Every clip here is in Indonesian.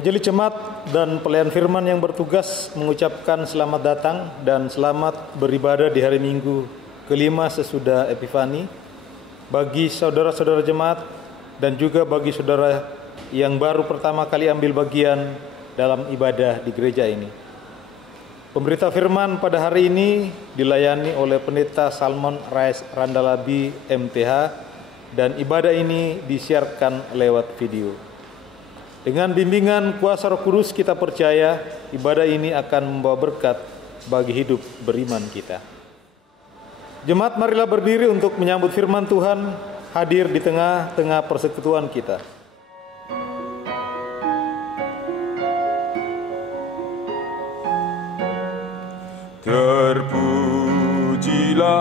Majelis Jemaat dan Pelayan Firman yang bertugas mengucapkan selamat datang dan selamat beribadah di hari Minggu kelima sesudah Epifani bagi saudara-saudara jemaat dan juga bagi saudara yang baru pertama kali ambil bagian dalam ibadah di gereja ini. Pemberita firman pada hari ini dilayani oleh Pendeta Salmon Rais Randalabi MTH dan ibadah ini disiarkan lewat video. Dengan bimbingan kuasa Roh Kudus kita percaya ibadah ini akan membawa berkat bagi hidup beriman kita. Jemaat, marilah berdiri untuk menyambut firman Tuhan hadir di tengah-tengah persekutuan kita. Terpujilah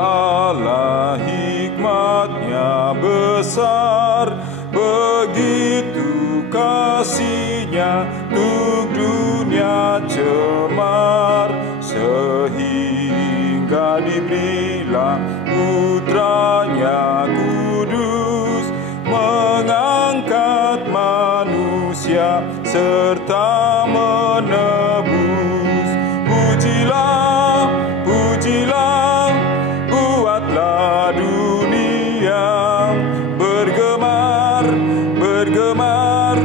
Allah, hikmat-Nya besar, begitu kasih-Nya untuk dunia cemar, sehingga diberilah Putra-Nya kudus, mengangkat manusia serta menebus. Pujilah, pujilah, buatlah dunia bergemar, bergemar,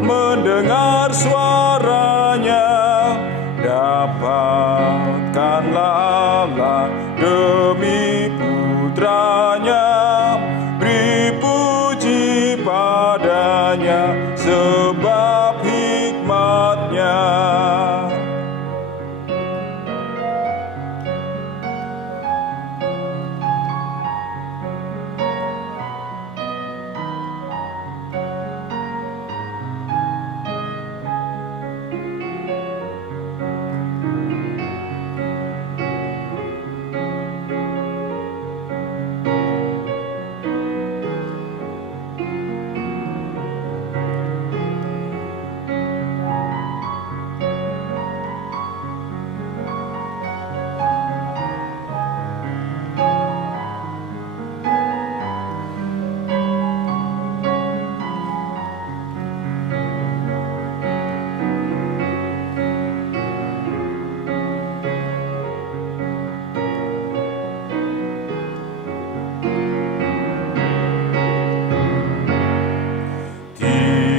mendengar suaranya. Dapatkanlah Allah demi Putranya, beri puji padanya sebab hikmat-Nya.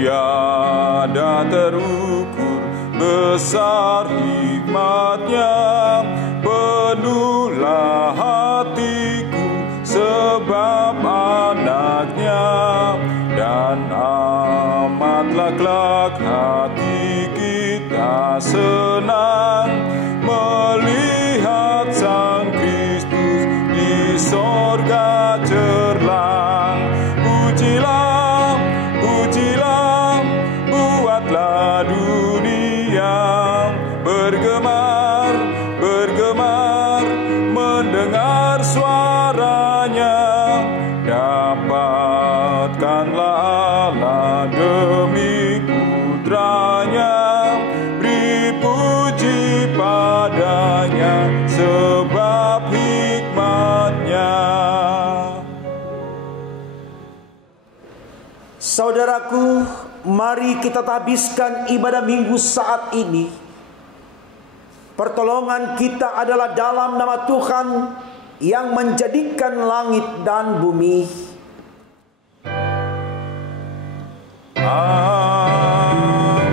Tiada terukur besar hikmat-Nya, penuhlah hatiku sebab anak-Nya, dan amatlah kelak hati kita senang melihat Sang Kristus di sorga cerlang. Pujilah, pujilah, buatlah dunia bergemar, bergemar, mendengar suaranya. Dapatkanlah Allah demi Putranya, beri puji padanya sebab hikmat-Nya. Saudaraku, mari kita habiskan ibadah minggu saat ini. Pertolongan kita adalah dalam nama Tuhan yang menjadikan langit dan bumi. Amin.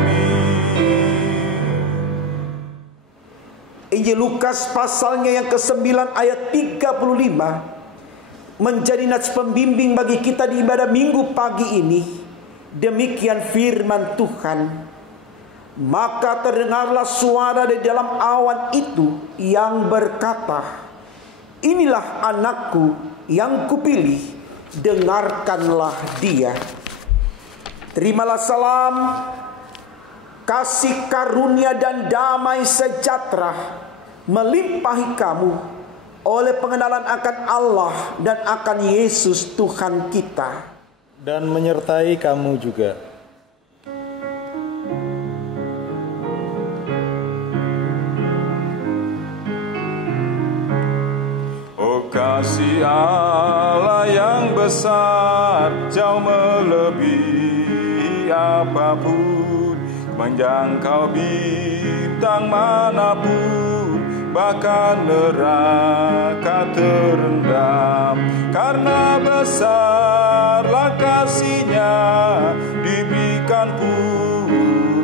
Injil Lukas pasalnya yang ke-9 ayat 35 menjadi nats pembimbing bagi kita di ibadah minggu pagi ini. Demikian firman Tuhan. Maka terdengarlah suara dari dalam awan itu yang berkata, inilah anakku yang kupilih, dengarkanlah dia. Terimalah salam, kasih karunia dan damai sejahtera melimpahi kamu oleh pengenalan akan Allah dan akan Yesus Tuhan kita, dan menyertai kamu juga. Oh kasih Allah yang besar, jauh melebihi apapun menjangkau bintang manapun, bahkan neraka terendam. Karena besarlah kasih-Nya diberikan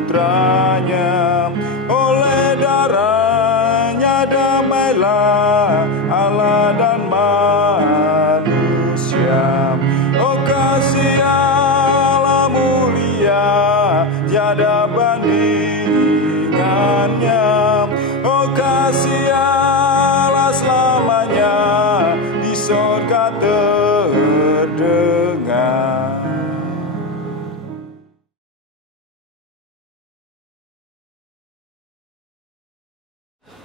putranya, oleh darah-Nya damailah Allah dan manusia. Oh, kasih Allah mulia, tiada bandingannya. Oh, kasih Allah selamanya di surga terdengar.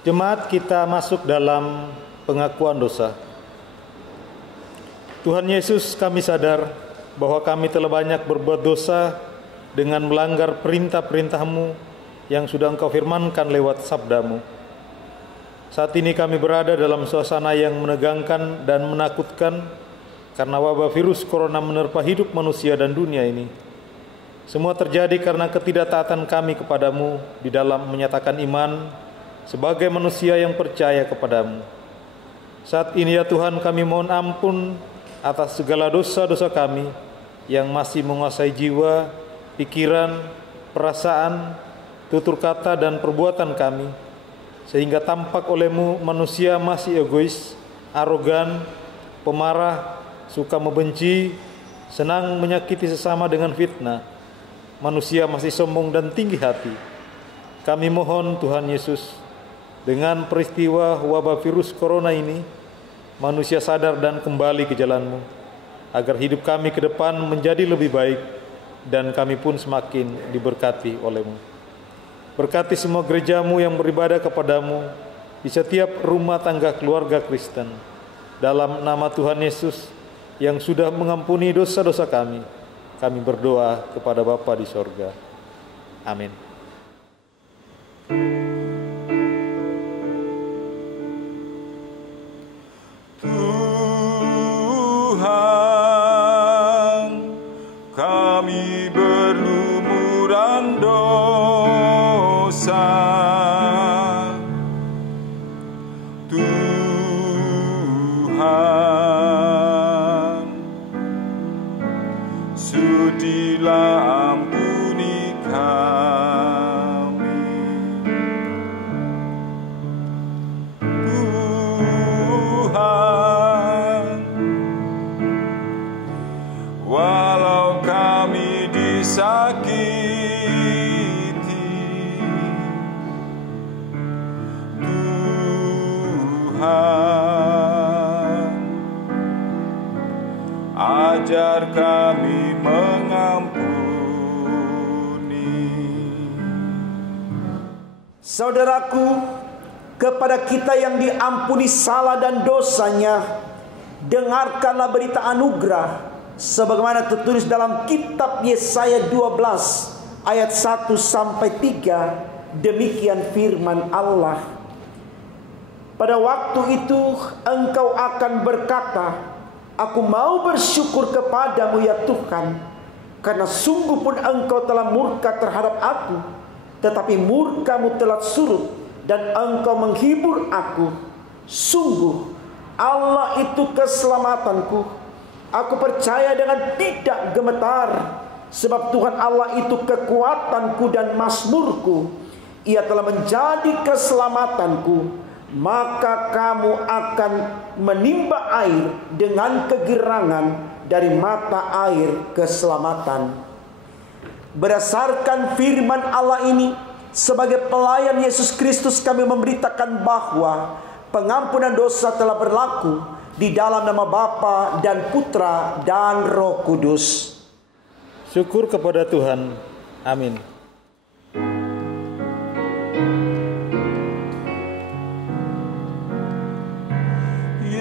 Jemaat, kita masuk dalam pengakuan dosa. Tuhan Yesus, kami sadar bahwa kami telah banyak berbuat dosa dengan melanggar perintah-perintah-Mu yang sudah Engkau firmankan lewat sabda-Mu. Saat ini kami berada dalam suasana yang menegangkan dan menakutkan karena wabah virus corona menerpa hidup manusia dan dunia ini. Semua terjadi karena ketidaktaatan kami kepadamu di dalam menyatakan iman sebagai manusia yang percaya kepadamu. Saat ini ya Tuhan, kami mohon ampun atas segala dosa-dosa kami yang masih menguasai jiwa, pikiran, perasaan, tutur kata, dan perbuatan kami, sehingga tampak oleh-Mu manusia masih egois, arogan, pemarah, suka membenci, senang menyakiti sesama dengan fitnah. Manusia masih sombong dan tinggi hati. Kami mohon Tuhan Yesus, dengan peristiwa wabah virus corona ini, manusia sadar dan kembali ke jalan-Mu, agar hidup kami ke depan menjadi lebih baik dan kami pun semakin diberkati oleh-Mu. Berkati semua gereja-Mu yang beribadah kepadamu di setiap rumah tangga keluarga Kristen. Dalam nama Tuhan Yesus yang sudah mengampuni dosa-dosa kami, kami berdoa kepada Bapa di sorga. Amin. Tuhan, kami berlumuran dosa. Tuhan, sudilah ampuni kami. Tuhan, walau kami disakiti, Tuhan, ajar kami mengampuni. Saudaraku, kepada kita yang diampuni salah dan dosanya, dengarkanlah berita anugerah sebagaimana tertulis dalam kitab Yesaya 12 ayat 1 sampai 3. Demikian firman Allah. Pada waktu itu engkau akan berkata, aku mau bersyukur kepadamu ya Tuhan, karena sungguh pun engkau telah murka terhadap aku, tetapi murkamu telah surut dan engkau menghibur aku. Sungguh Allah itu keselamatanku. Aku percaya dengan tidak gemetar, sebab Tuhan Allah itu kekuatanku dan mazmurku. Ia telah menjadi keselamatanku. Maka kamu akan menimba air dengan kegirangan dari mata air keselamatan. Berdasarkan firman Allah ini, sebagai pelayan Yesus Kristus kami memberitakan bahwa pengampunan dosa telah berlaku di dalam nama Bapa dan Putra dan Roh Kudus. Syukur kepada Tuhan. Amin.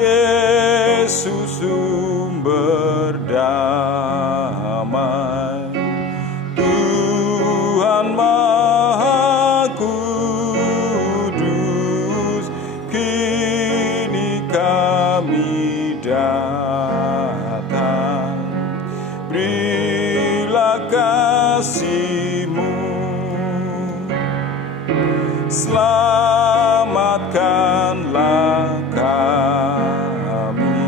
Yesus sumber damai, Tuhan Maha Kudus, kini kami datang, berilah kasih-Mu selamatkanlah kami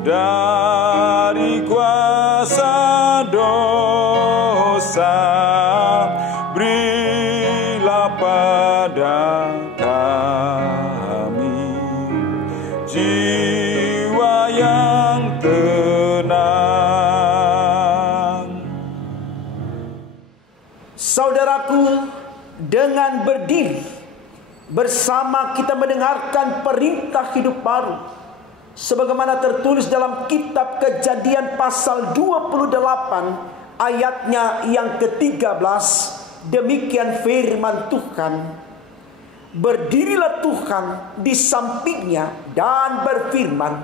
dari kuasa dosa, berilah pada kami jiwa yang tenang. Saudaraku, dengan berdiri bersama kita mendengarkan perintah hidup baru sebagaimana tertulis dalam kitab Kejadian pasal 28 ayatnya yang ke-13. Demikian firman Tuhan. Berdirilah Tuhan di sampingnya dan berfirman,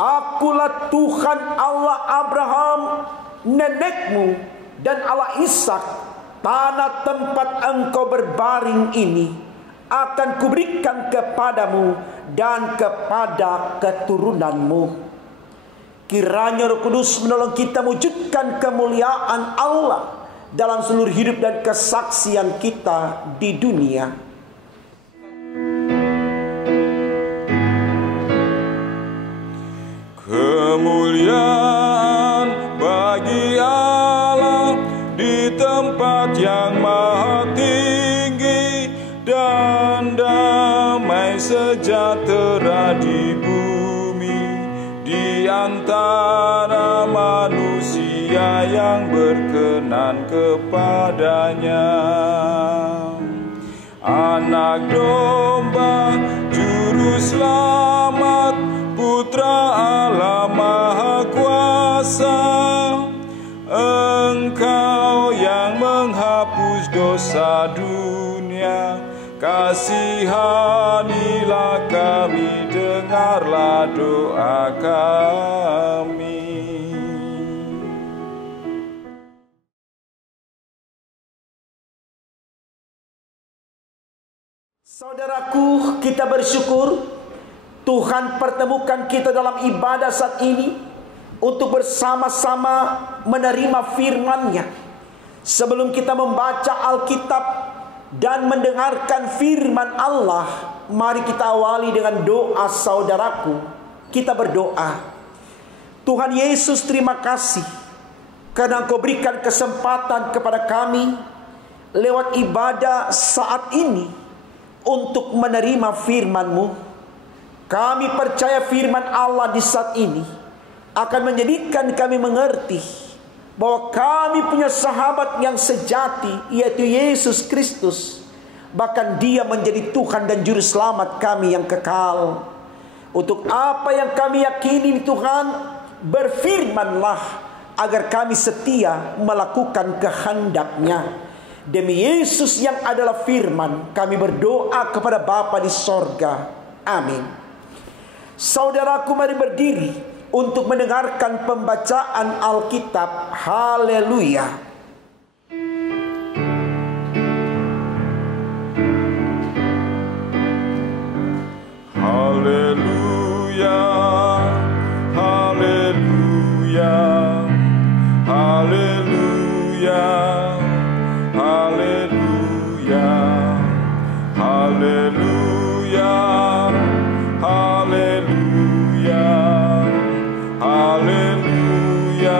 Akulah Tuhan Allah Abraham nenekmu dan Allah Ishak. Tanah tempat engkau berbaring ini akan kuberikan kepadamu dan kepada keturunanmu. Kiranya Roh Kudus menolong kita mewujudkan kemuliaan Allah dalam seluruh hidup dan kesaksian kita di dunia. Kemuliaan bagi Allah di tempat yang maha tinggi, dan damai sejahtera di bumi di antara manusia yang berkenan kepadanya. Anak domba juru selamat, Putra Allah Maha Kuasa, Engkau yang menghapus dosa dunia, kasihanilah kami, dengarlah doa kami. Saudaraku, kita bersyukur Tuhan pertemukan kita dalam ibadah saat ini untuk bersama-sama menerima firman-Nya. Sebelum kita membaca Alkitab dan mendengarkan firman Allah, mari kita awali dengan doa. Saudaraku, kita berdoa. Tuhan Yesus, terima kasih karena Engkau berikan kesempatan kepada kami lewat ibadah saat ini untuk menerima firman-Mu. Kami percaya firman Allah di saat ini akan menjadikan kami mengerti bahwa kami punya sahabat yang sejati, yaitu Yesus Kristus. Bahkan Dia menjadi Tuhan dan Juru Selamat kami yang kekal. Untuk apa yang kami yakini, Tuhan, berfirmanlah agar kami setia melakukan kehendak-Nya. Demi Yesus yang adalah firman, kami berdoa kepada Bapa di sorga. Amin. Saudaraku, mari berdiri untuk mendengarkan pembacaan Alkitab. Haleluya. Haleluya, haleluya, haleluya, haleluya, haleluya, haleluya, haleluya,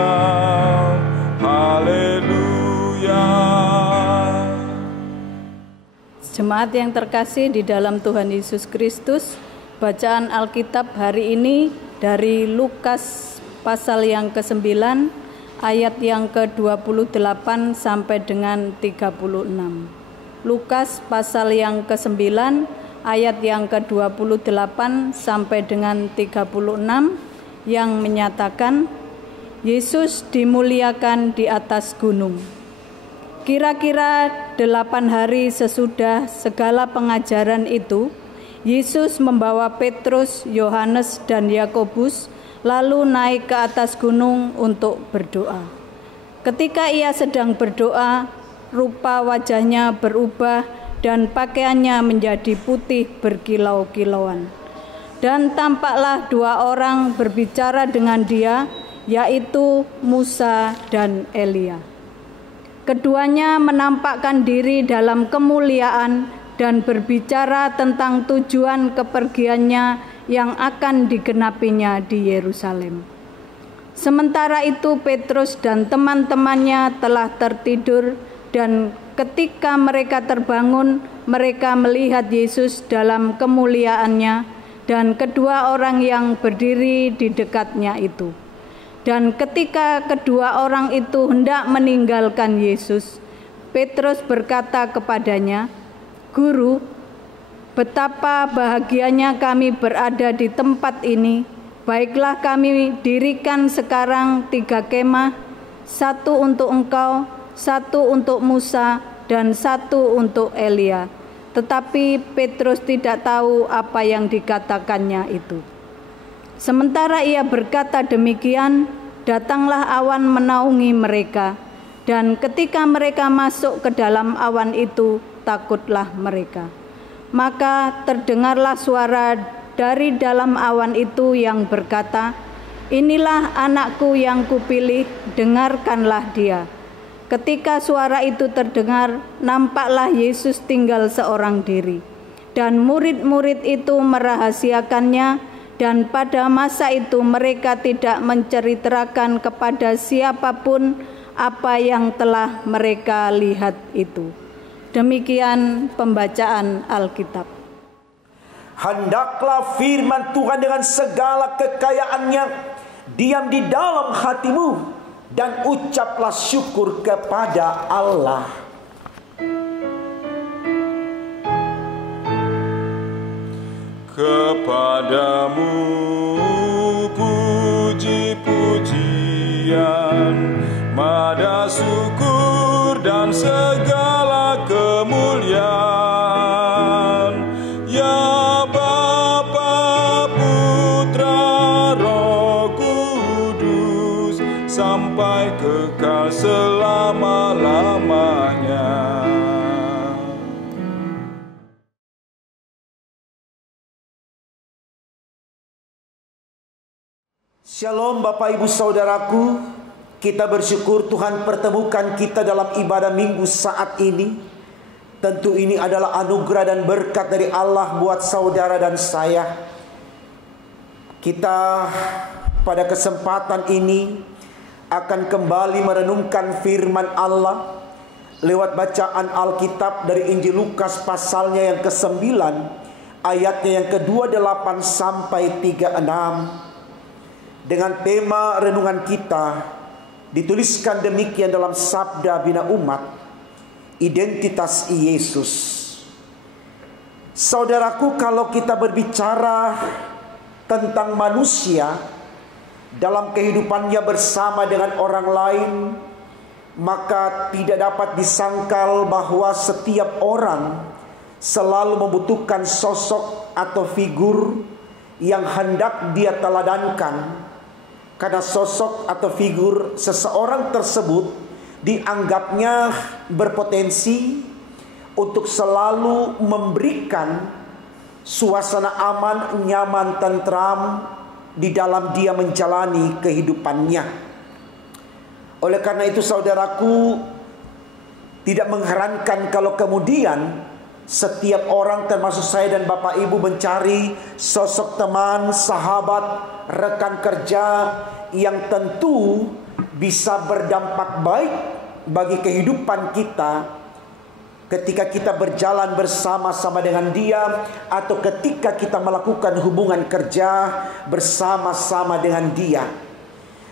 haleluya. Jemaat yang terkasih di dalam Tuhan Yesus Kristus, bacaan Alkitab hari ini dari Lukas pasal yang ke-9 ayat yang ke-28 sampai dengan 36. Lukas pasal yang ke-9 ayat yang ke-28 sampai dengan 36 yang menyatakan Yesus dimuliakan di atas gunung. Kira-kira 8 hari sesudah segala pengajaran itu, Yesus membawa Petrus, Yohanes, dan Yakobus lalu naik ke atas gunung untuk berdoa. Ketika ia sedang berdoa, rupa wajahnya berubah dan pakaiannya menjadi putih berkilau-kilauan. Dan tampaklah 2 orang berbicara dengan dia, yaitu Musa dan Elia. Keduanya menampakkan diri dalam kemuliaan dan berbicara tentang tujuan kepergiannya yang akan digenapinya di Yerusalem. Sementara itu Petrus dan teman-temannya telah tertidur, dan ketika mereka terbangun, mereka melihat Yesus dalam kemuliaannya dan kedua orang yang berdiri di dekatnya itu. Dan ketika kedua orang itu hendak meninggalkan Yesus, Petrus berkata kepadanya, "Guru, betapa bahagianya kami berada di tempat ini. Baiklah, kami dirikan sekarang 3 kemah, 1 untuk engkau, 1 untuk Musa, dan 1 untuk Elia." Tetapi Petrus tidak tahu apa yang dikatakannya itu. Sementara ia berkata demikian, datanglah awan menaungi mereka, dan ketika mereka masuk ke dalam awan itu, takutlah mereka. Maka terdengarlah suara dari dalam awan itu yang berkata, "Inilah anakku yang kupilih, dengarkanlah dia." Ketika suara itu terdengar, nampaklah Yesus tinggal seorang diri, dan murid-murid itu merahasiakannya, dan pada masa itu mereka tidak menceritakan kepada siapapun apa yang telah mereka lihat itu. Demikian pembacaan Alkitab. Hendaklah firman Tuhan dengan segala kekayaannya diam di dalam hatimu, dan ucaplah syukur kepada Allah. Kepadamu puji-pujian, mada syukur dan segala kemuliaan, ya Bapa, Putra, Roh Kudus, sampai kekal selama-lamanya. Shalom Bapak Ibu Saudaraku, kita bersyukur Tuhan pertemukan kita dalam ibadah minggu saat ini. Tentu ini adalah anugerah dan berkat dari Allah buat saudara dan saya. Kita pada kesempatan ini akan kembali merenungkan firman Allah lewat bacaan Alkitab dari Injil Lukas pasalnya yang ke-9, ayatnya yang ke-28 sampai 36. Dengan tema renungan kita dituliskan demikian dalam Sabda Bina Umat, identitas Yesus. Saudaraku, kalau kita berbicara tentang manusia dalam kehidupannya bersama dengan orang lain, maka tidak dapat disangkal bahwa setiap orang selalu membutuhkan sosok atau figur yang hendak dia teladankan. Karena sosok atau figur seseorang tersebut dianggapnya berpotensi untuk selalu memberikan suasana aman, nyaman, tentram di dalam dia menjalani kehidupannya. Oleh karena itu saudaraku, tidak mengherankan kalau kemudian setiap orang termasuk saya dan Bapak Ibu mencari sosok teman, sahabat, rekan kerja yang tentu bisa berdampak baik bagi kehidupan kita ketika kita berjalan bersama-sama dengan dia, atau ketika kita melakukan hubungan kerja bersama-sama dengan dia.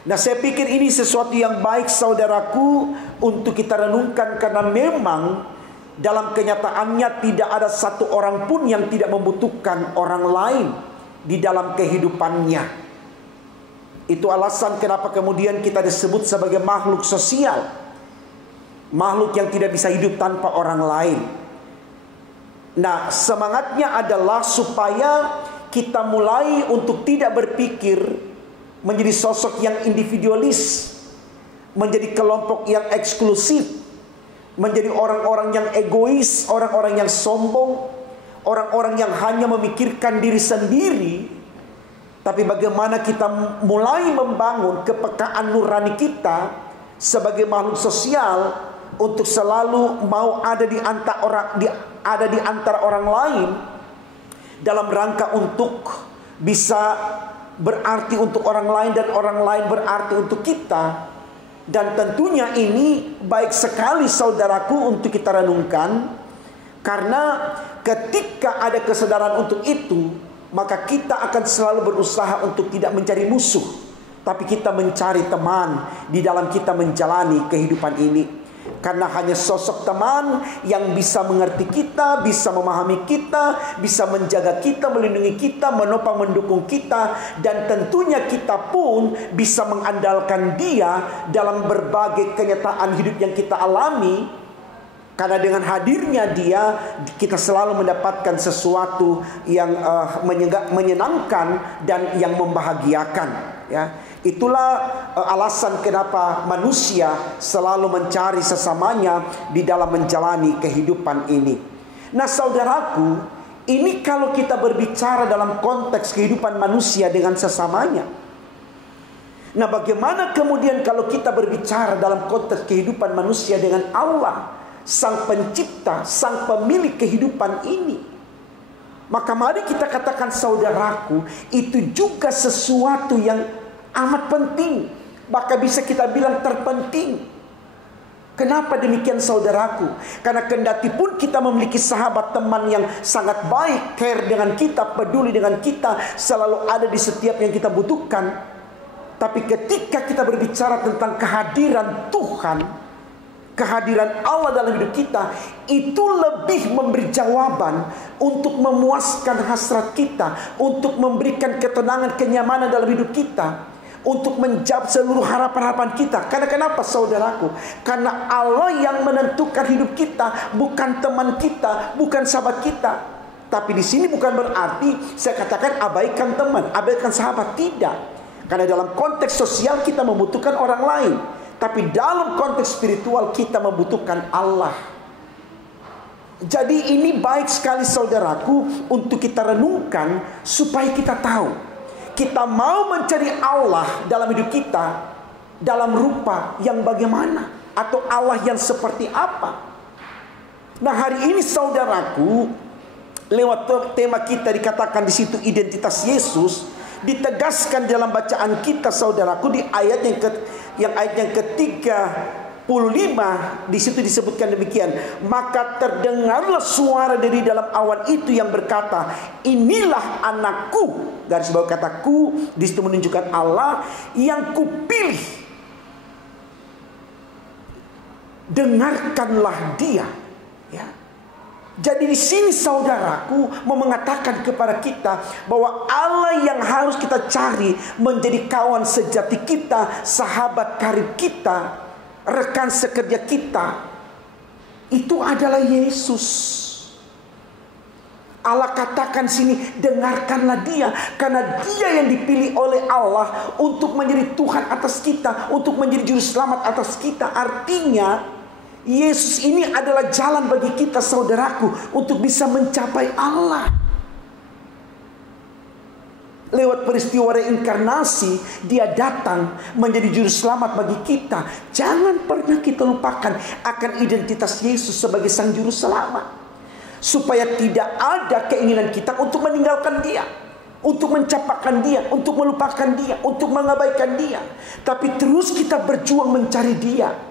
Nah, saya pikir ini sesuatu yang baik saudaraku untuk kita renungkan, karena memang dalam kenyataannya tidak ada satu orang pun yang tidak membutuhkan orang lain di dalam kehidupannya. Itu alasan kenapa kemudian kita disebut sebagai makhluk sosial, makhluk yang tidak bisa hidup tanpa orang lain. Nah, semangatnya adalah supaya kita mulai untuk tidak berpikir menjadi sosok yang individualis, menjadi kelompok yang eksklusif, menjadi orang-orang yang egois, orang-orang yang sombong, orang-orang yang hanya memikirkan diri sendiri. Tapi bagaimana kita mulai membangun kepekaan nurani kita sebagai makhluk sosial untuk selalu mau ada di ada di antara orang lain dalam rangka untuk bisa berarti untuk orang lain dan orang lain berarti untuk kita. Dan tentunya ini baik sekali saudaraku untuk kita renungkan, karena ketika ada kesadaran untuk itu, maka kita akan selalu berusaha untuk tidak mencari musuh, tapi kita mencari teman di dalam kita menjalani kehidupan ini. Karena hanya sosok teman yang bisa mengerti kita, bisa memahami kita, bisa menjaga kita, melindungi kita, menopang, mendukung kita. Dan tentunya kita pun bisa mengandalkan dia dalam berbagai kenyataan hidup yang kita alami. Karena dengan hadirnya dia, kita selalu mendapatkan sesuatu yang menyenangkan dan yang membahagiakan, ya. Itulah alasan kenapa manusia selalu mencari sesamanya di dalam menjalani kehidupan ini. Nah saudaraku, ini kalau kita berbicara dalam konteks kehidupan manusia dengan sesamanya. Nah bagaimana kemudian kalau kita berbicara dalam konteks kehidupan manusia dengan Allah, Sang Pencipta, Sang Pemilik kehidupan ini? Maka mari kita katakan saudaraku, itu juga sesuatu yang amat penting, bahkan bisa kita bilang terpenting. Kenapa demikian saudaraku? Karena kendati pun kita memiliki sahabat teman yang sangat baik, care dengan kita, peduli dengan kita, selalu ada di setiap yang kita butuhkan, tapi ketika kita berbicara tentang kehadiran Tuhan, kehadiran Allah dalam hidup kita, itu lebih memberi jawaban untuk memuaskan hasrat kita, untuk memberikan ketenangan, kenyamanan dalam hidup kita, untuk menjawab seluruh harapan-harapan kita. Karena kenapa saudaraku? Karena Allah yang menentukan hidup kita, bukan teman kita, bukan sahabat kita. Tapi di sini bukan berarti saya katakan abaikan teman, abaikan sahabat, tidak. Karena dalam konteks sosial kita membutuhkan orang lain, tapi dalam konteks spiritual kita membutuhkan Allah. Jadi ini baik sekali saudaraku untuk kita renungkan, supaya kita tahu kita mau mencari Allah dalam hidup kita dalam rupa yang bagaimana, atau Allah yang seperti apa. Nah hari ini saudaraku, lewat tema kita dikatakan di situ identitas Yesus, ditegaskan dalam bacaan kita saudaraku di ayat yang ke-35, di situ disebutkan demikian. Maka terdengarlah suara dari dalam awan itu yang berkata, inilah anakku, garis bawah kataku, di situ menunjukkan Allah yang kupilih, dengarkanlah dia, ya. Jadi di sini saudaraku mau mengatakan kepada kita bahwa Allah yang harus kita cari menjadi kawan sejati kita, sahabat karib kita, rekan sekerja kita, itu adalah Yesus. Allah katakan sini, dengarkanlah dia, karena dia yang dipilih oleh Allah untuk menjadi Tuhan atas kita, untuk menjadi juru selamat atas kita. Artinya Yesus ini adalah jalan bagi kita saudaraku untuk bisa mencapai Allah. Lewat peristiwa reinkarnasi, dia datang menjadi juru selamat bagi kita. Jangan pernah kita lupakan akan identitas Yesus sebagai sang juru selamat, supaya tidak ada keinginan kita untuk meninggalkan dia, untuk mencapakan dia, untuk melupakan dia, untuk mengabaikan dia. Tapi terus kita berjuang mencari dia.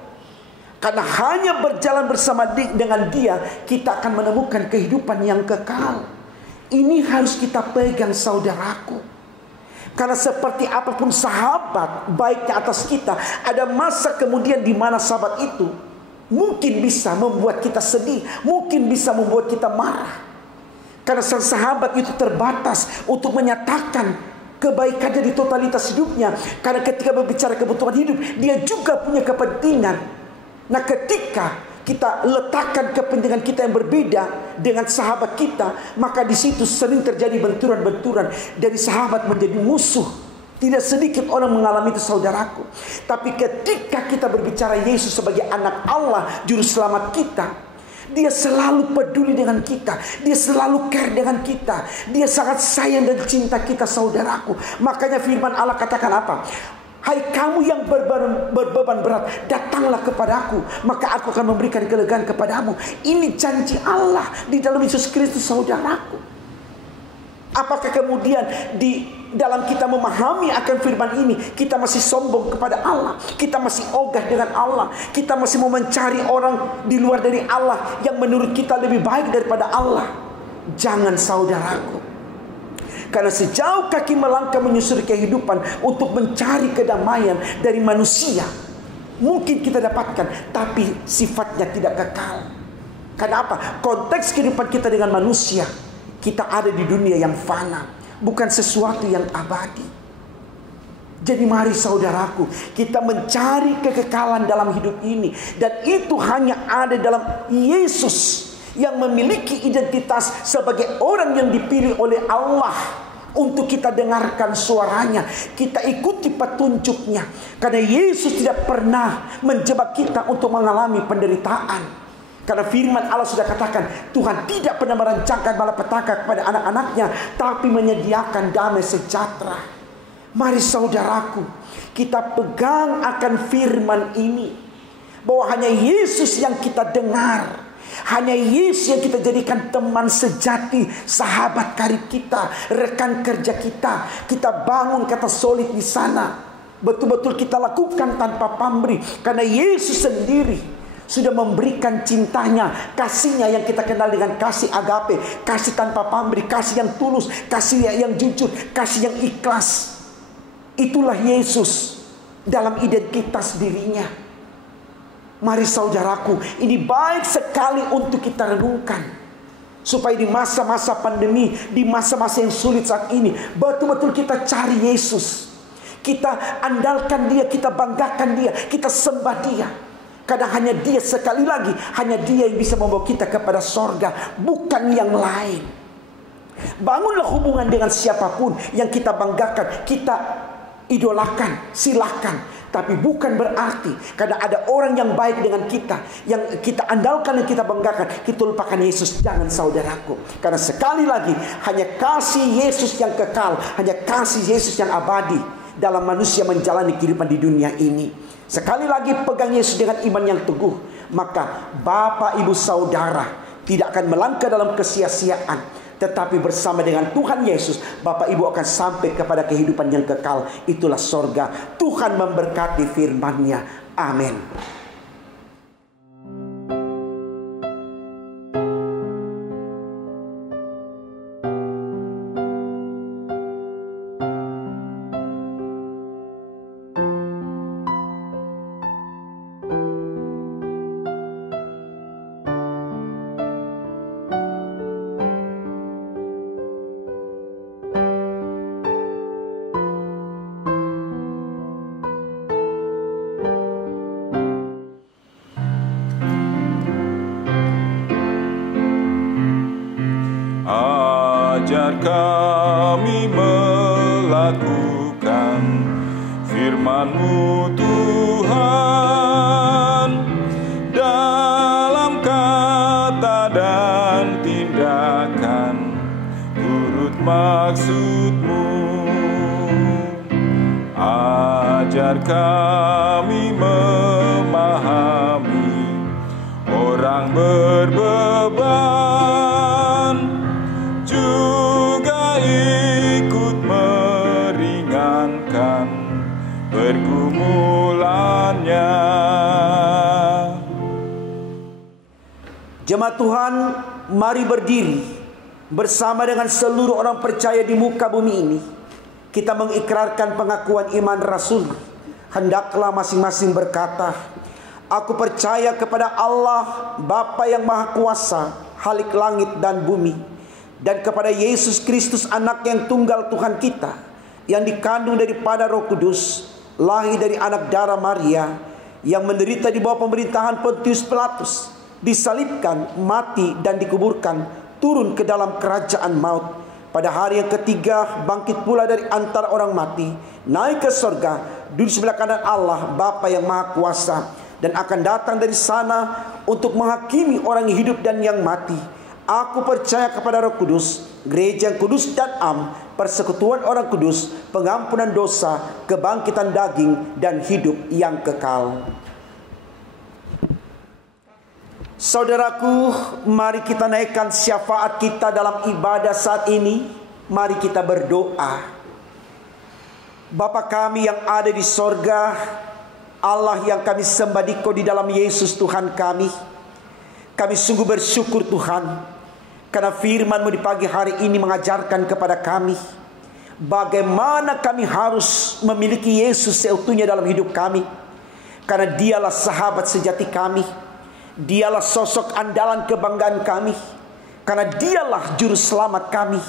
Karena hanya berjalan bersama dengan dia, kita akan menemukan kehidupan yang kekal. Ini harus kita pegang saudaraku. Karena seperti apapun sahabat baiknya atas kita, ada masa kemudian di mana sahabat itu mungkin bisa membuat kita sedih, mungkin bisa membuat kita marah. Karena sang sahabat itu terbatas untuk menyatakan kebaikannya di totalitas hidupnya. Karena ketika berbicara kebutuhan hidup, dia juga punya kepentingan. Nah ketika kita letakkan kepentingan kita yang berbeda dengan sahabat kita, maka di situ sering terjadi benturan-benturan, dari sahabat menjadi musuh. Tidak sedikit orang mengalami itu saudaraku. Tapi ketika kita berbicara Yesus sebagai anak Allah, juru selamat kita, dia selalu peduli dengan kita, dia selalu care dengan kita, dia sangat sayang dan cinta kita saudaraku. Makanya firman Allah katakan apa? Hai kamu yang berbeban berat, datanglah kepadaku, maka aku akan memberikan kelegaan kepadamu. Ini janji Allah di dalam Yesus Kristus, saudaraku. Apakah kemudian di dalam kita memahami akan firman ini, kita masih sombong kepada Allah, kita masih ogah dengan Allah, kita masih mau mencari orang di luar dari Allah yang menurut kita lebih baik daripada Allah? Jangan, saudaraku. Karena sejauh kaki melangkah menyusuri kehidupan untuk mencari kedamaian dari manusia, mungkin kita dapatkan, tapi sifatnya tidak kekal. Karena apa? Konteks kehidupan kita dengan manusia, kita ada di dunia yang fana, bukan sesuatu yang abadi. Jadi mari saudaraku, kita mencari kekekalan dalam hidup ini. Dan itu hanya ada dalam Yesus, yang memiliki identitas sebagai orang yang dipilih oleh Allah untuk kita dengarkan suaranya, kita ikuti petunjuknya. Karena Yesus tidak pernah menjebak kita untuk mengalami penderitaan. Karena firman Allah sudah katakan, Tuhan tidak pernah merancangkan malapetaka kepada anak-anaknya, tapi menyediakan damai sejahtera. Mari saudaraku, kita pegang akan firman ini, bahwa hanya Yesus yang kita dengar, hanya Yesus yang kita jadikan teman sejati, sahabat karib kita, rekan kerja kita. Kita bangun kata solid di sana. Betul-betul kita lakukan tanpa pamrih, karena Yesus sendiri sudah memberikan cintanya, kasihnya yang kita kenal dengan kasih agape, kasih tanpa pamrih, kasih yang tulus, kasih yang jujur, kasih yang ikhlas. Itulah Yesus dalam identitas dirinya. Mari saudaraku, ini baik sekali untuk kita renungkan, supaya di masa-masa pandemi, di masa-masa yang sulit saat ini, betul-betul kita cari Yesus. Kita andalkan Dia, kita banggakan Dia, kita sembah Dia. Karena hanya Dia, sekali lagi, hanya Dia yang bisa membawa kita kepada sorga, bukan yang lain. Bangunlah hubungan dengan siapapun yang kita banggakan, kita idolakan, silakan. Tapi bukan berarti karena ada orang yang baik dengan kita, yang kita andalkan, yang kita banggakan, kita lupakan Yesus. Jangan saudaraku. Karena sekali lagi, hanya kasih Yesus yang kekal, hanya kasih Yesus yang abadi dalam manusia menjalani kehidupan di dunia ini. Sekali lagi, pegang Yesus dengan iman yang teguh, maka Bapak, Ibu, Saudara tidak akan melangkah dalam kesia-siaan, tetapi bersama dengan Tuhan Yesus, Bapak Ibu akan sampai kepada kehidupan yang kekal. Itulah sorga. Tuhan memberkati firman-Nya. Amin. Ajar kami melakukan firman-Mu Tuhan, dalam kata dan tindakan turut maksud-Mu. Ajar kami memahami orang berbeban, juga ikut meringankan pergumulannya. Jemaat Tuhan, mari berdiri bersama dengan seluruh orang percaya di muka bumi ini. Kita mengikrarkan pengakuan iman Rasul. Hendaklah masing-masing berkata, aku percaya kepada Allah, Bapa yang Maha Kuasa, Khalik langit dan bumi, dan kepada Yesus Kristus, anak yang tunggal Tuhan kita, yang dikandung daripada Roh Kudus, lahir dari anak darah Maria, yang menderita di bawah pemerintahan Pontius Pilatus, disalibkan, mati dan dikuburkan, turun ke dalam kerajaan maut. Pada hari yang ketiga bangkit pula dari antara orang mati, naik ke sorga, duduk sebelah kanan Allah Bapa yang Maha Kuasa, dan akan datang dari sana untuk menghakimi orang yang hidup dan yang mati. Aku percaya kepada Roh Kudus, gereja yang kudus dan am, persekutuan orang kudus, pengampunan dosa, kebangkitan daging, dan hidup yang kekal. Saudaraku, mari kita naikkan syafaat kita dalam ibadah saat ini. Mari kita berdoa. Bapa kami yang ada di sorga, Allah yang kami sembah di dalam Yesus Tuhan kami sungguh bersyukur Tuhan, karena firman-Mu di pagi hari ini mengajarkan kepada kami bagaimana kami harus memiliki Yesus seutuhnya dalam hidup kami. Karena Dialah sahabat sejati kami, Dialah sosok andalan kebanggaan kami, karena Dialah juru selamat kami.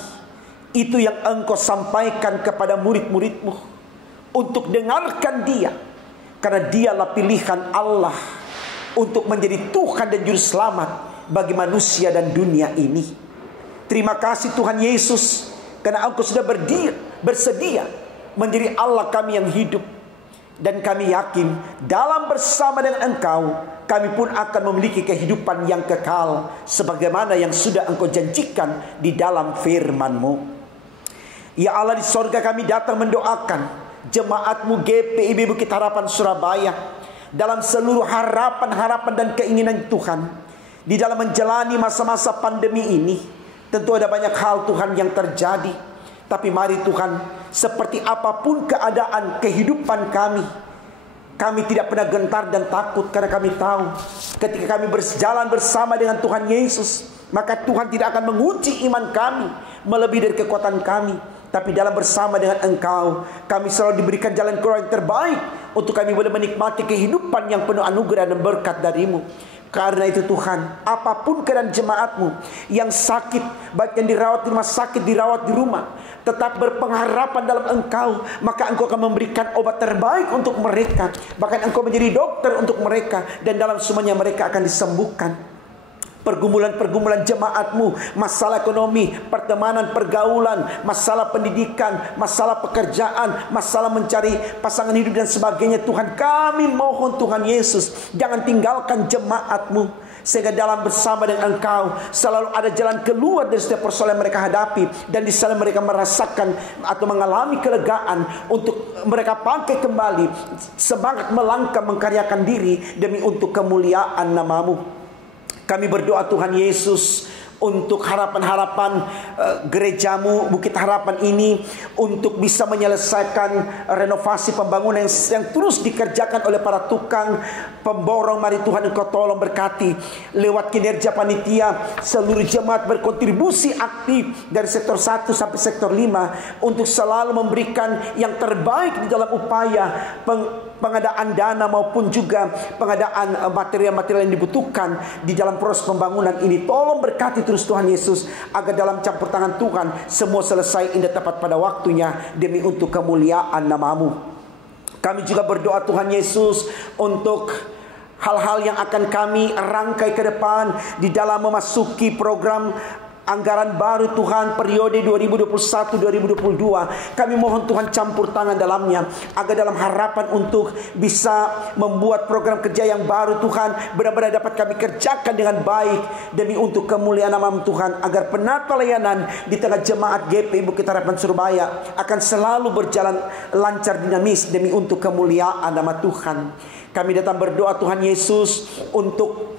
Itu yang Engkau sampaikan kepada murid-murid-Mu untuk dengarkan Dia, karena Dialah pilihan Allah untuk menjadi Tuhan dan juru selamat bagi manusia dan dunia ini. Terima kasih Tuhan Yesus, karena Engkau sudah bersedia menjadi Allah kami yang hidup. Dan kami yakin dalam bersama dengan Engkau, kami pun akan memiliki kehidupan yang kekal, sebagaimana yang sudah Engkau janjikan di dalam firman-Mu. Ya Allah di sorga, kami datang mendoakan jemaat-Mu GPIB Bukit Harapan Surabaya dalam seluruh harapan-harapan dan keinginan Tuhan. Di dalam menjalani masa-masa pandemi ini, tentu ada banyak hal Tuhan yang terjadi. Tapi mari Tuhan, seperti apapun keadaan kehidupan kami tidak pernah gentar dan takut, karena kami tahu ketika kami berjalan bersama dengan Tuhan Yesus, maka Tuhan tidak akan menguji iman kami melebihi dari kekuatan kami. Tapi dalam bersama dengan Engkau, kami selalu diberikan jalan keluar yang terbaik untuk kami boleh menikmati kehidupan yang penuh anugerah dan berkat dari-Mu. Karena itu Tuhan, apapun keadaan jemaat-Mu yang sakit, baik yang dirawat di rumah sakit, dirawat di rumah, tetap berpengharapan dalam Engkau, maka Engkau akan memberikan obat terbaik untuk mereka. Bahkan Engkau menjadi dokter untuk mereka, dan dalam semuanya mereka akan disembuhkan. Pergumulan-pergumulan jemaat-Mu, masalah ekonomi, pertemanan, pergaulan, masalah pendidikan, masalah pekerjaan, masalah mencari pasangan hidup dan sebagainya, Tuhan kami mohon Tuhan Yesus, jangan tinggalkan jemaat-Mu, sehingga dalam bersama dengan Engkau selalu ada jalan keluar dari setiap persoalan yang mereka hadapi, dan di sana mereka merasakan atau mengalami kelegaan untuk mereka pakai kembali semangat melangkah mengkaryakan diri demi untuk kemuliaan nama-Mu. Kami berdoa Tuhan Yesus untuk harapan-harapan gereja-Mu Bukit Harapan ini, untuk bisa menyelesaikan renovasi pembangunan yang terus dikerjakan oleh para tukang pemborong. Mari Tuhan Engkau tolong berkati lewat kinerja panitia, seluruh jemaat berkontribusi aktif dari sektor 1 sampai sektor 5 untuk selalu memberikan yang terbaik di dalam upaya pengadaan dana maupun juga pengadaan material-material yang dibutuhkan di dalam proses pembangunan ini. Tolong berkati terus Tuhan Yesus, agar dalam campur tangan Tuhan semua selesai indah tepat pada waktunya demi untuk kemuliaan nama-Mu. Kami juga berdoa Tuhan Yesus untuk hal-hal yang akan kami rangkai ke depan di dalam memasuki program anggaran baru Tuhan periode 2021-2022. Kami mohon Tuhan campur tangan dalamnya, agar dalam harapan untuk bisa membuat program kerja yang baru Tuhan benar-benar dapat kami kerjakan dengan baik demi untuk kemuliaan nama Tuhan, agar penata layanan di tengah jemaat GPI Bukit Harapan Surabaya akan selalu berjalan lancar, dinamis demi untuk kemuliaan nama Tuhan. Kami datang berdoa Tuhan Yesus untuk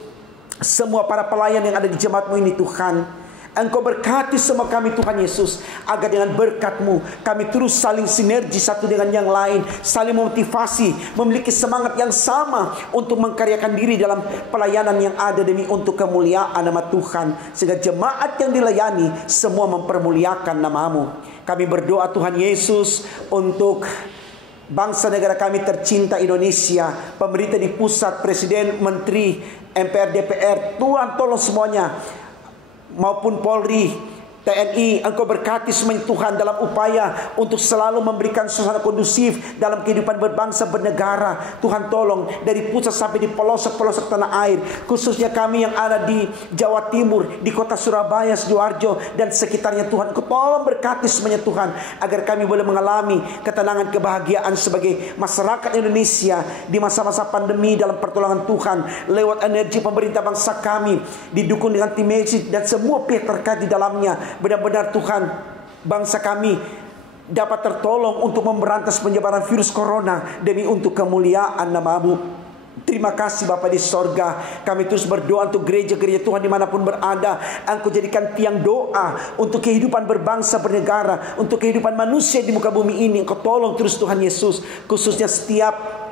semua para pelayan yang ada di jemaat-Mu ini Tuhan. Engkau berkati semua kami Tuhan Yesus, agar dengan berkat-Mu kami terus saling sinergi satu dengan yang lain, saling memotivasi, memiliki semangat yang sama untuk mengkaryakan diri dalam pelayanan yang ada demi untuk kemuliaan nama Tuhan, sehingga jemaat yang dilayani semua mempermuliakan nama-Mu. Kami berdoa Tuhan Yesus untuk bangsa negara kami tercinta Indonesia, pemerintah di pusat, presiden, menteri, MPR, DPR, Tuhan tolong semuanya, maupun Polri, TNI, Engkau berkati semuanya Tuhan dalam upaya untuk selalu memberikan suasana kondusif dalam kehidupan berbangsa bernegara. Tuhan tolong dari pusat sampai di pelosok-pelosok tanah air, khususnya kami yang ada di Jawa Timur, di kota Surabaya, Sidoarjo dan sekitarnya Tuhan. Engkau tolong berkati semuanya Tuhan, agar kami boleh mengalami ketenangan, kebahagiaan sebagai masyarakat Indonesia di masa-masa pandemi dalam pertolongan Tuhan lewat energi pemerintah bangsa kami, didukung dengan tim medis dan semua pihak terkait di dalamnya. benar-benar Tuhan, bangsa kami dapat tertolong untuk memberantas penyebaran virus corona demi untuk kemuliaan nama-Mu. Terima kasih Bapa di sorga. Kami terus berdoa untuk gereja-gereja Tuhan dimanapun berada. Engkau jadikan tiang doa untuk kehidupan berbangsa bernegara, untuk kehidupan manusia di muka bumi ini. Engkau tolong terus Tuhan Yesus, khususnya setiap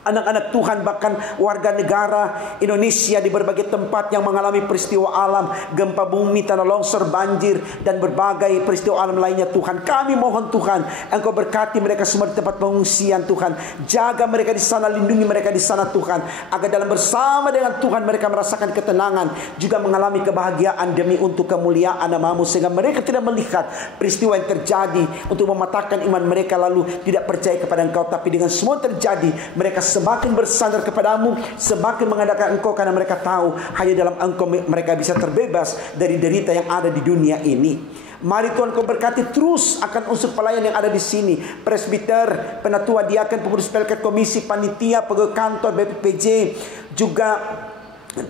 anak-anak Tuhan, bahkan warga negara Indonesia di berbagai tempat yang mengalami peristiwa alam, gempa bumi, tanah longsor, banjir, dan berbagai peristiwa alam lainnya Tuhan. Kami mohon Tuhan, Engkau berkati mereka semua di tempat pengungsian Tuhan. Jaga mereka di sana, lindungi mereka di sana Tuhan, agar dalam bersama dengan Tuhan mereka merasakan ketenangan, juga mengalami kebahagiaan demi untuk kemuliaan nama-Mu, sehingga mereka tidak melihat peristiwa yang terjadi untuk mematahkan iman mereka lalu tidak percaya kepada Engkau. Tapi dengan semua terjadi, mereka semakin bersandar kepadamu, semakin mengandalkan Engkau, karena mereka tahu hanya dalam Engkau mereka bisa terbebas dari derita yang ada di dunia ini. Mari Tuhan Kau berkati terus akan unsur pelayan yang ada di sini, presbiter, penatua, diaken, pengurus pelket, komisi, panitia, pegawai kantor, BPPJ, juga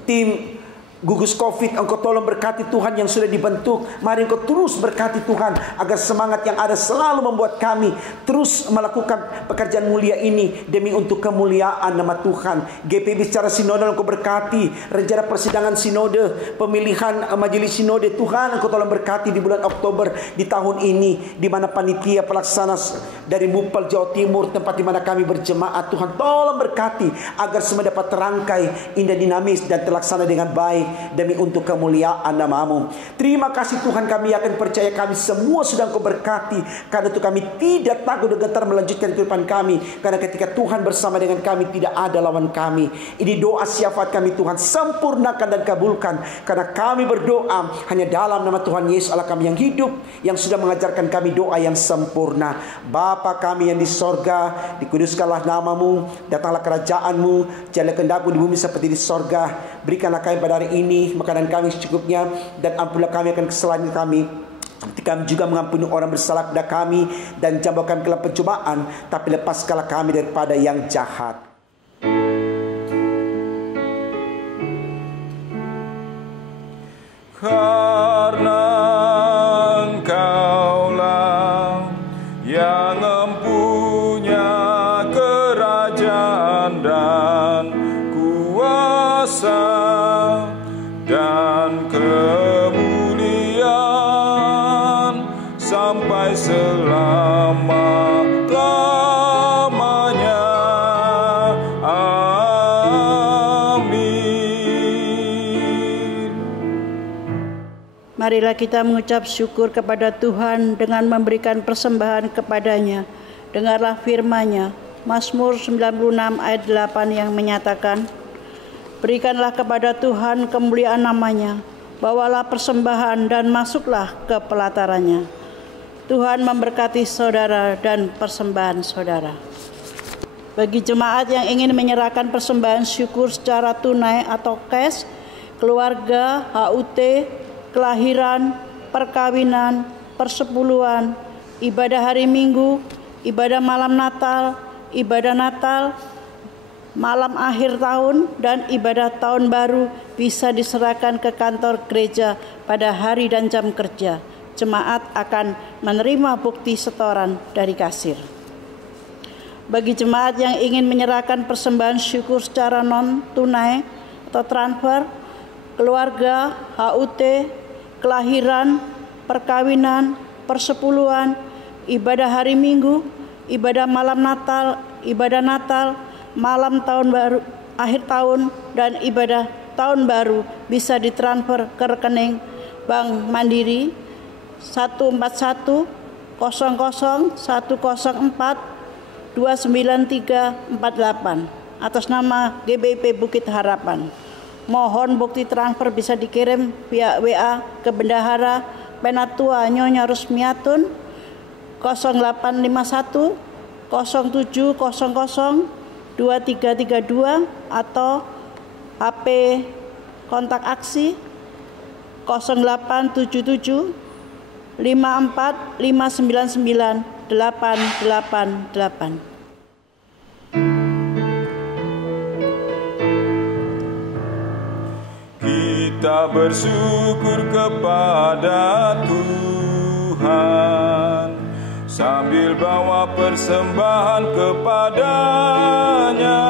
tim gugus COVID. Engkau tolong berkati Tuhan yang sudah dibentuk. Mari Engkau terus berkati Tuhan, agar semangat yang ada selalu membuat kami terus melakukan pekerjaan mulia ini demi untuk kemuliaan nama Tuhan. GPB secara sinodal Engkau berkati, rencana persidangan sinode, pemilihan majelis sinode Tuhan Engkau tolong berkati di bulan Oktober di tahun ini, di mana panitia pelaksana dari Mupal Jawa Timur, tempat di mana kami berjemaat, Tuhan tolong berkati agar semua dapat terangkai indah, dinamis, dan terlaksana dengan baik demi untuk kemuliaan nama-Mu. Terima kasih Tuhan, kami akan percaya kami semua sudah Engkau berkati, karena itu kami tidak takut dan gentar melanjutkan kehidupan kami, karena ketika Tuhan bersama dengan kami tidak ada lawan kami. Ini doa syafaat kami Tuhan, sempurnakan dan kabulkan, karena kami berdoa hanya dalam nama Tuhan Yesus Allah kami yang hidup, yang sudah mengajarkan kami doa yang sempurna. Bapa kami yang di sorga, dikuduskanlah nama-Mu, datanglah kerajaan-Mu, jadilah kehendak-Mu di bumi seperti di sorga. Berikanlah kami pada hari ini makanan kami secukupnya, dan ampunilah kami akan kesalahan kami, kami juga mengampuni orang bersalah kepada kami, dan jangan bawa kami ke dalam pencobaan, tapi lepaskanlah kami daripada yang jahat. Karena Engkaulah yang mempunyai kerajaan dan kuasa dan kemuliaan sampai selama-lamanya. Amin. Marilah kita mengucap syukur kepada Tuhan dengan memberikan persembahan kepadanya. Dengarlah firman-Nya, Mazmur 96 ayat 8 yang menyatakan, berikanlah kepada Tuhan kemuliaan nama-Nya, bawalah persembahan dan masuklah ke pelatarannya. Tuhan memberkati saudara dan persembahan saudara. Bagi jemaat yang ingin menyerahkan persembahan syukur secara tunai atau cash, keluarga, HUT, kelahiran, perkawinan, persepuluhan, ibadah hari Minggu, ibadah malam Natal, ibadah Natal, malam akhir tahun, dan ibadah tahun baru bisa diserahkan ke kantor gereja pada hari dan jam kerja. Jemaat akan menerima bukti setoran dari kasir. Bagi jemaat yang ingin menyerahkan persembahan syukur secara non tunai atau transfer, keluarga, HUT, kelahiran, perkawinan, persepuluhan, ibadah hari Minggu, ibadah malam Natal, ibadah Natal, malam tahun baru, akhir tahun, dan ibadah tahun baru bisa ditransfer ke rekening Bank Mandiri 141 00 104 29348 atas nama GBP Bukit Harapan. Mohon bukti transfer bisa dikirim via WA ke Bendahara Penatua Nyonya Rusmiatun 0851 0700 2332 atau HP kontak aksi 0877 54 599 888. Kita kita bersyukur kepada Tuhan sambil bawa persembahan kepadanya,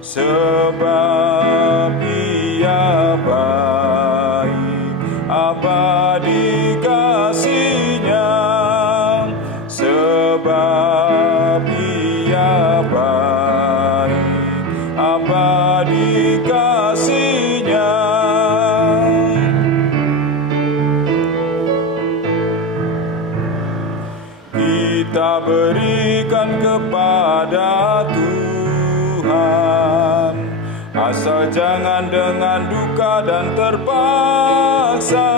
sebab Ia baik, abadi kasih-Nya, sebab Ia baik, abadi kasih-Nya. Kita berikan kepada Tuhan, asal jangan dengan duka dan terpaksa,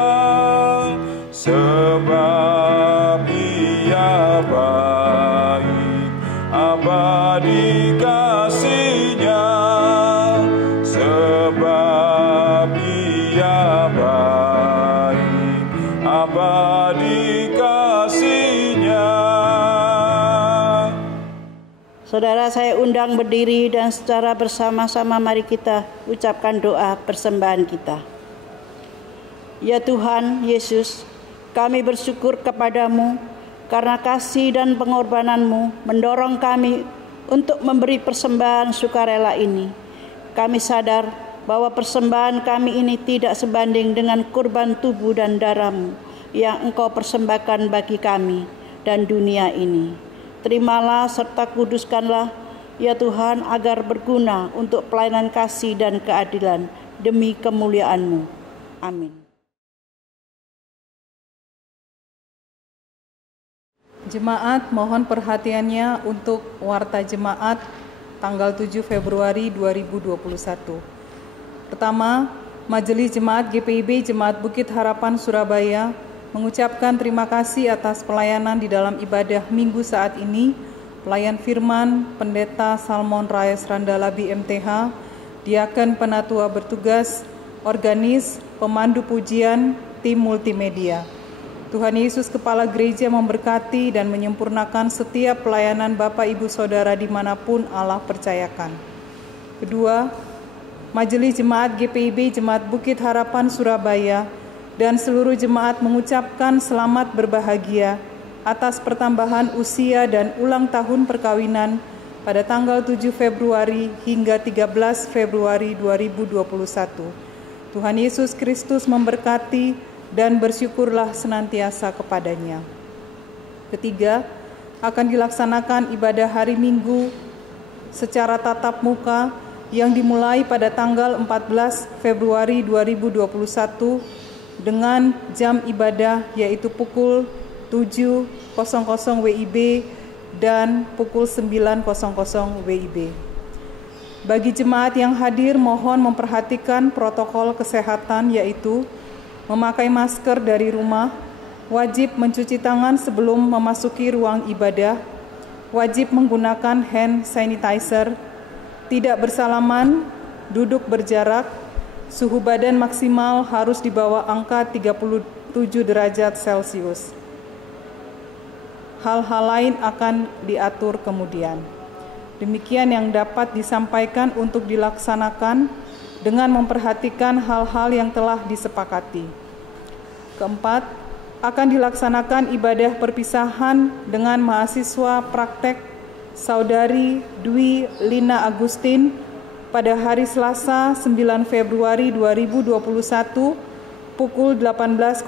sebab Ia baik, abadi kasih-Nya, sebab Ia baik, abadi kasih-Nya. Saudara, saya undang berdiri dan secara bersama-sama mari kita ucapkan doa persembahan kita. Ya Tuhan Yesus, kami bersyukur kepadamu karena kasih dan pengorbananmu mendorong kami untuk memberi persembahan sukarela ini. Kami sadar bahwa persembahan kami ini tidak sebanding dengan kurban tubuh dan darahmu yang Engkau persembahkan bagi kami dan dunia ini. Terimalah serta kuduskanlah, ya Tuhan, agar berguna untuk pelayanan kasih dan keadilan demi kemuliaan-Mu. Amin. Jemaat mohon perhatiannya untuk warta jemaat tanggal 7 Februari 2021. Pertama, Majelis Jemaat GPIB Jemaat Bukit Harapan Surabaya mengucapkan terima kasih atas pelayanan di dalam ibadah minggu saat ini. Pelayan firman Pendeta Salmon Rayes Randalabi MTH, Diaken Penatua bertugas, organis, pemandu pujian, tim multimedia. Tuhan Yesus Kepala Gereja memberkati dan menyempurnakan setiap pelayanan Bapak Ibu Saudara dimanapun Allah percayakan. Kedua, Majelis Jemaat GPIB Jemaat Bukit Harapan Surabaya dan seluruh jemaat mengucapkan selamat berbahagia atas pertambahan usia dan ulang tahun perkawinan pada tanggal 7 Februari hingga 13 Februari 2021. Tuhan Yesus Kristus memberkati dan bersyukurlah senantiasa kepadanya. Ketiga, akan dilaksanakan ibadah hari Minggu secara tatap muka yang dimulai pada tanggal 14 Februari 2021 dengan jam ibadah yaitu pukul 7.00 WIB dan pukul 9.00 WIB. Bagi jemaat yang hadir mohon memperhatikan protokol kesehatan yaitu memakai masker dari rumah, wajib mencuci tangan sebelum memasuki ruang ibadah, wajib menggunakan hand sanitizer, tidak bersalaman, duduk berjarak, suhu badan maksimal harus di bawah angka 37 derajat Celcius. Hal-hal lain akan diatur kemudian. Demikian yang dapat disampaikan untuk dilaksanakan dengan memperhatikan hal-hal yang telah disepakati. Keempat, akan dilaksanakan ibadah perpisahan dengan mahasiswa praktek Saudari Dwi Lina Agustin pada hari Selasa 9 Februari 2021 pukul 18.00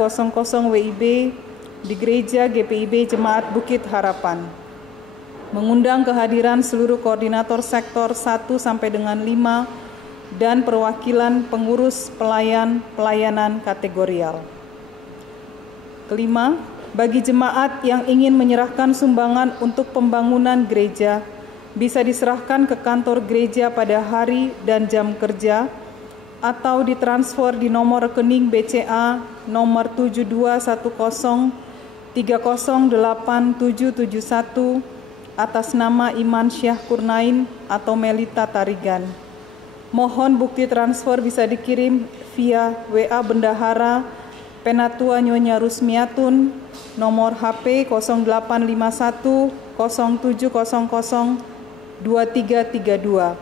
WIB di Gereja GPIB Jemaat Bukit Harapan. Mengundang kehadiran seluruh koordinator sektor 1 sampai dengan 5 dan perwakilan pengurus pelayanan kategorial. Kelima, bagi jemaat yang ingin menyerahkan sumbangan untuk pembangunan gereja bisa diserahkan ke kantor gereja pada hari dan jam kerja atau ditransfer di nomor rekening BCA nomor 7210308771 atas nama Iman Syah Kurnain atau Melita Tarigan. Mohon bukti transfer bisa dikirim via WA Bendahara Penatua Nyonya Rusmiatun nomor HP 0851 0700 2332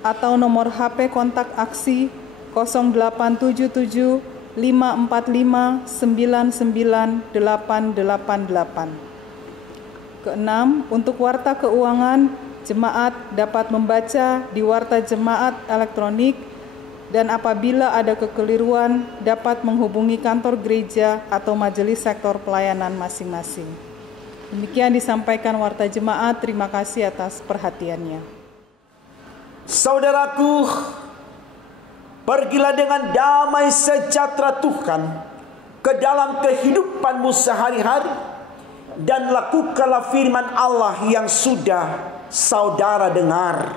atau nomor HP kontak aksi 0877 545 99888. Keenam, untuk warta keuangan, jemaat dapat membaca di warta jemaat elektronik, dan apabila ada kekeliruan dapat menghubungi kantor gereja atau majelis sektor pelayanan masing-masing. Demikian disampaikan warta jemaat. Terima kasih atas perhatiannya. Saudaraku, pergilah dengan damai sejahtera Tuhan ke dalam kehidupanmu sehari-hari, dan lakukanlah firman Allah yang sudah saudara dengar.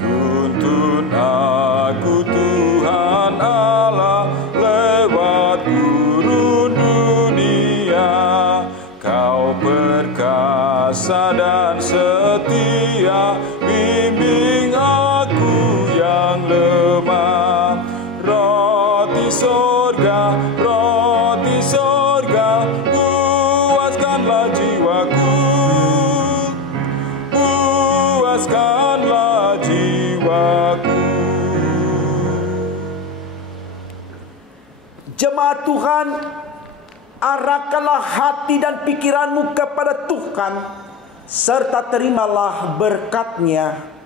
Tuntun aku Tuhan Allah lewat gurun dunia, Kau perkasa dan setia, bimbing aku yang lemah. Roti sorga, puaskanlah jiwaku, puaskanlah jiwaku. Jemaat Tuhan, arahkanlah hati dan pikiranmu kepada Tuhan, serta terimalah berkat-Nya.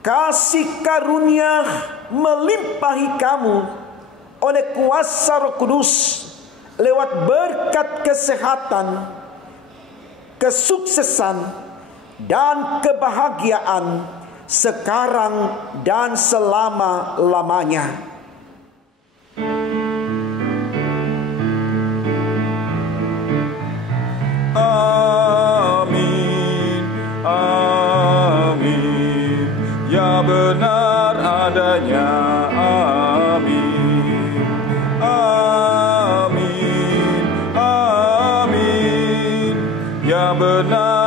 Kasih karunia melimpahi kamu oleh kuasa Roh Kudus lewat berkat kesehatan, kesuksesan, dan kebahagiaan sekarang dan selama-lamanya. Amin, amin, ya benar adanya. Amin, amin, amin, ya benar